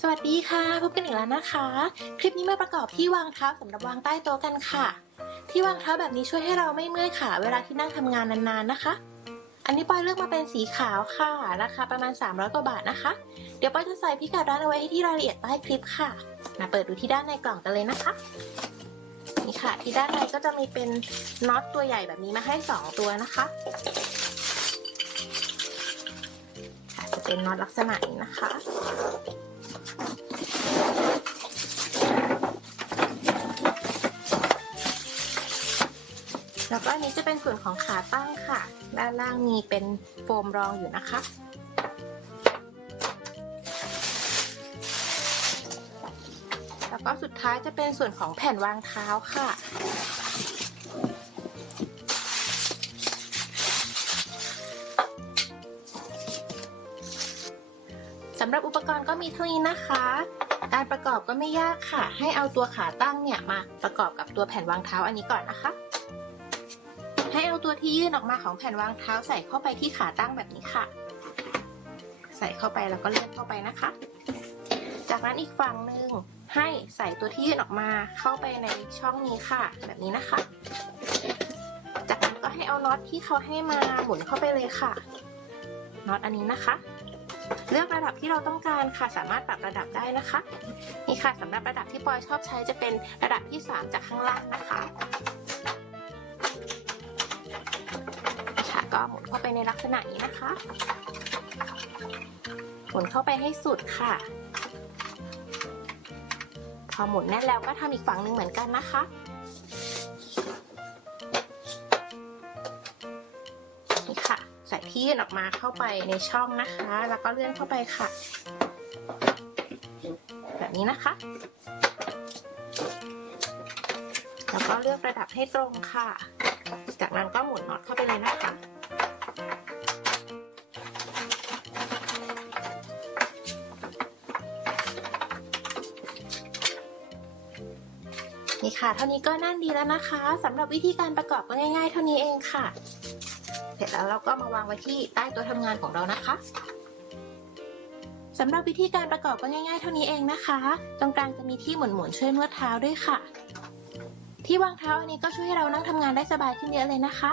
สวัสดีค่ะพบกันอีกแล้วนะคะ คลิปนี้มาประกอบที่วางเท้าสำหรับวางใต้โต๊ะกันค่ะ ที่วางเท้าแบบนี้ช่วยให้เราไม่เมื่อยขาเวลาที่นั่งทำงานนานๆนะคะ อันนี้ปอยเลือกมาเป็นสีขาวค่ะราคาประมาณ 300กว่าบาทนะคะ เดี๋ยวปอยจะใส่พิกัดร้านเอาไว้ให้ที่รายละเอียดใต้คลิปค่ะ มาเปิดดูที่ด้านในกล่องกันเลยนะคะนี่ค่ะ ที่ด้านในก็จะมีเป็นน็อตตัวใหญ่แบบนี้มาให้ 2 ตัวนะคะจะเป็นน็อตลักษณะนี้นะคะ แล้วนนี้จะเป็นส่วนของขาตั้งค่ะ ด้านล่างมีเป็นโฟมรองอยู่นะคะ แล้วก็สุดท้ายจะเป็นส่วนของแผ่นวางเท้าค่ะสำหรับอุปกรณ์ก็มีเท่านี้นะคะ การประกอบก็ไม่ยากค่ะ ให้เอาตัวขาตั้งเนี่ยมาประกอบกับตัวแผ่นวางเท้าอันนี้ก่อนนะคะ ตัวที่ยื่นออกมาของแผ่นวางเท้าใส่เข้าไปที่ขาตั้งแบบนี้ค่ะ ใส่เข้าไปแล้วก็เลื่อนเข้าไปนะคะ จากนั้นอีกฝั่งหนึ่งให้ใส่ตัวที่ยื่นออกมาเข้าไปในช่องนี้ค่ะ แบบนี้นะคะ จากนั้นก็ให้เอาน็อตที่เขาให้มาหมุนเข้าไปเลยค่ะ น็อตอันนี้นะคะ เลือกระดับที่เราต้องการค่ะสามารถปรับระดับได้นะคะนี่ค่ะสำหรับระดับที่ปอยชอบใช้จะเป็นระดับที่ 3 จากข้างล่างนะคะ ก็หมุนเข้าไปในลักษณะนี้นะคะ หมุนเข้าไปให้สุดค่ะ พอหมุนแน่นแล้วก็ทำอีกฝั่งหนึ่งเหมือนกันนะคะนี่ค่ะ ใส่ที่ยื่นออกมาเข้าไปในช่องนะคะ แล้วก็เลื่อนเข้าไปค่ะ แบบนี้นะคะ แล้วก็เลือกระดับให้ตรงค่ะ จากนั้นก็ นี่ค่ะ เท่านี้ก็น่นดีแล้วนะคะสำหรับวิธีการประกอบก็ง่าย ๆ เท่านี้เองค่ะ เสร็จแล้วเราก็มาวางไว้ที่ใต้ตัวทำงานของเรานะคะสำหรับวิธีการประกอบก็ง่ายๆ เท่านี้เองนะคะ ตรงกลางจะมีที่หมุนๆช่วยนวดเท้าด้วยค่ะ ที่วางเท้าอันนี้ก็ช่วยให้เรานั่งทำงานได้สบายขึ้นเยอะเลยนะคะ